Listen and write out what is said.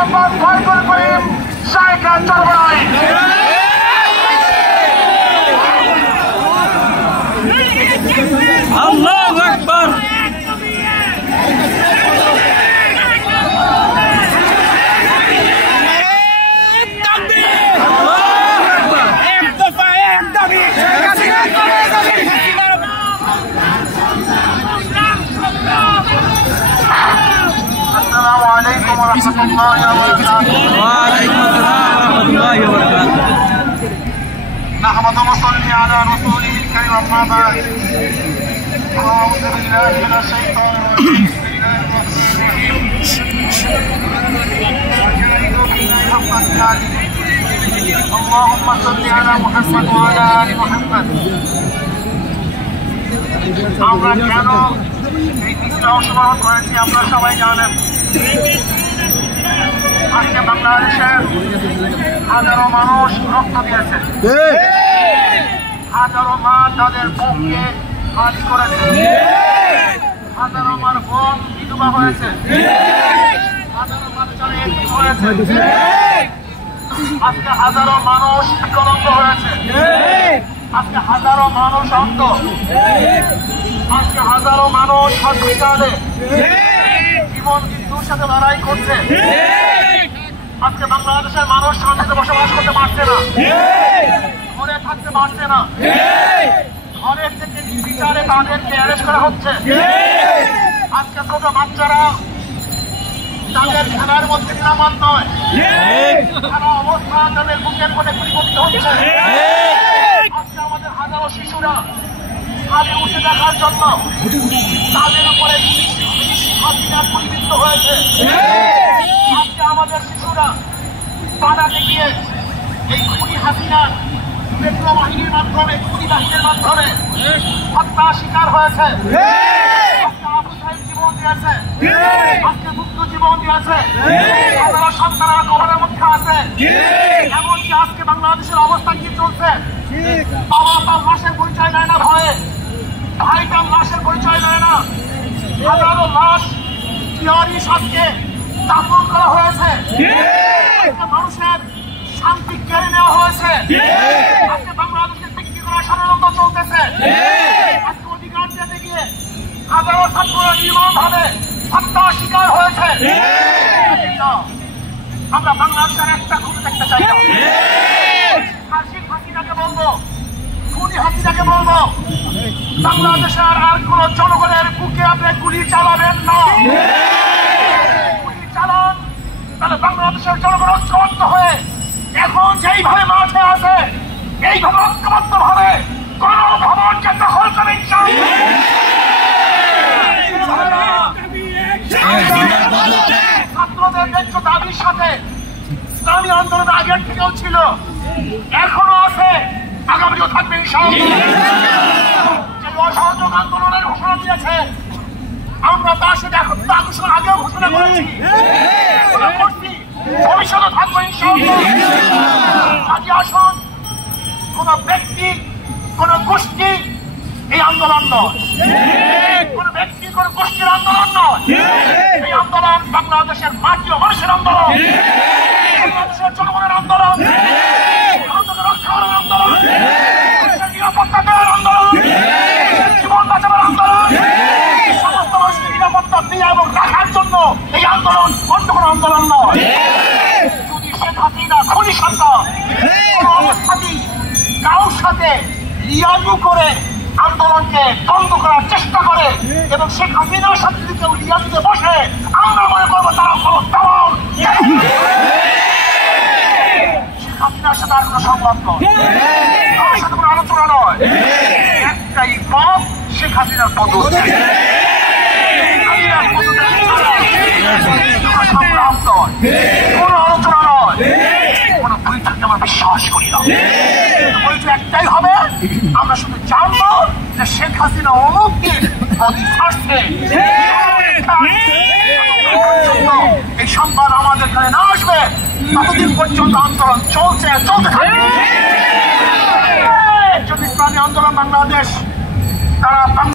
মোহাম্মদ ফয়জুল করিম শাইখের চরমনাই। আল্লাহু আকবার। السلام عليكم ورحمة الله وبركاته. وعليكم السلام ورحمة الله وبركاته. نحمد ونصلي على رسوله الكريم أما بعد. أعوذ بالله من الشيطان الرجيم. بسم الله الرحمن الرحيم. وجاهدوا في الله حق جهاده. اللهم صل على محمد وعلى آل محمد. আমরা কেন এই মিছিলে অংশগ্রহণ করেছি আপনারা সবাই জানেন। আজকে বাংলাদেশের হাজারো মানুষ রক্ত দিয়েছে, হাজারো মা তাদের বুককে খালি করেছে, হাজারো মার বোন বিধবা হয়েছে, হাজারো বাচ্চারা এতিম হয়েছে, আজকে হাজারো মানুষ বিকলাঙ্গ হয়েছে, আজকে হাজারো মানুষ অন্ধ, আজকে হাজারো মানুষ হসপিটালে জীবন মৃত্যুর সাথে লড়াই করছে। আজকে বাংলাদেশের মানুষ শান্তিতে বসবাস করতে পারছে না, ঘরে থাকতে পারছে না, ঘরের থেকে নির্বিচারে তাদেরকে অ্যারেস্ট করা হচ্ছে। আজকে ছোট বাচ্চারা তাদের খেলার মধ্যে নিরাপদ নয়, খেলা অবস্থা তাদের বুকের মধ্যে পরিবর্তিত হচ্ছে। আজকে আমাদের হাজারো শিশুরা আগে উঠে দেখার জন্য তাদের উপরে পরিবৃত্ত হয়েছে। আজকে আমাদের শিশুরা পাড়াতে গিয়ে এই খুনি হাসিনার পেট্রো বাহিনীর মাধ্যমে, খুনি বাহিনীর মাধ্যমে হত্যার শিকার হয়েছে। আজকে আবু সাইদ জীবন দিয়েছে, আজকে মুক্ত জীবন দিয়েছে, হাজারো সন্তানরা কবরের মধ্যে আছে। এমনকি আজকে বাংলাদেশের অবস্থা কি চলছে, বাবা তার লাশের পরিচয় দেয় না ভয়ে, ভাই তার লাশের পরিচয় দেয় না, হাজারো লাশ টিয়ারিস আজকে দাফন করা হয়েছে, মানুষের শান্তি কেড়ে নেওয়া হয়েছে। আজকে বাংলাদেশকে বিক্রি করার ষড়যন্ত্র চলতেছে। আজকে অধিকার দিতে গিয়ে হাজারো ছাত্ররা নির্মমভাবে হত্যার শিকার হয়েছে। আমরা বাংলাদেশের একটা খুনি দেখতে চাই না। শেখ হাসিনাকে বলবো, খুনি হাসিনাকে বলবো, বাংলাদেশের আর কোন জনগণের বুকে আপনি গুলি চালাবেন না। গুলি চালান তাহলে বাংলাদেশের জনগণ ঐক্যবদ্ধ হয়ে এখন যেইভাবে মাঠে আছে এইভাবে ঐক্যবদ্ধ ভাবে কোন ভবনকে দখল করে ছাত্রদের ন্যায্য দাবির সাথে ইসলামী আন্দোলন আগের থেকেও ছিল, এখনো আছে, আগামীও থাকবে ইনশাআল্লাহ। অসহযোগ আন্দোলনের ঘোষণা দিয়েছে, আমরা তার সাথে এখন ঘোষণা আগেও ঘোষণা করেছি, ভবিষ্যতে থাকবো ইনশাআল্লাহ। আজকে আসুন, কোন ব্যক্তি কোন গোষ্ঠী এই আন্দোলন নয়, কোন ব্যক্তি কোন গোষ্ঠীর আন্দোলন নয়, এই আন্দোলন বাংলাদেশের মাটি ও মানুষের আন্দোলন, বাংলাদেশের জনগণের আন্দোলন, রক্ষা করার আন্দোলন, নিরাপত্তা দেওয়ার আন্দোলন, জীবন বাঁচানোর আন্দোলন, সমস্ত মানুষের নিরাপত্তা দিয়ে এবং রাখার জন্য এই আন্দোলন অন্য কোনো আন্দোলন নয়। যদি শেখ হাসিনা খুনি সরকার কোন অবস্থাতেই কারোর সাথে লিয়াজু করে আন্দোলনকে বন্ধ করার চেষ্টা করে এবং শেখ হাসিনার সাথে যদি কেউ লিয়াজুতে বসে, আমরা মনে করবো তারা কোনো দমন। শেখ হাসিনার সাথে আর কোনো সংবাদ নয়, তার সাথে কোনো আলোচনা নয়, একটাই পথ, শেখ হাসিনার পদ সংগ্রাম নয়, কোন আলোচনা নয়, কোন বৈঠকে আমরা বিশ্বাস করি না। বৈঠক একটাই হবে, আমরা শুধু জানবো যে শেখ হাসিনা অমুক দিন নদী ছাড়ছে, এই সংবাদ আমাদের এখানে না আসবে ততদিন পর্যন্ত আন্দোলন চলছে, চলতে থাকবে। ইসলামী আন্দোলন বাংলাদেশ তারা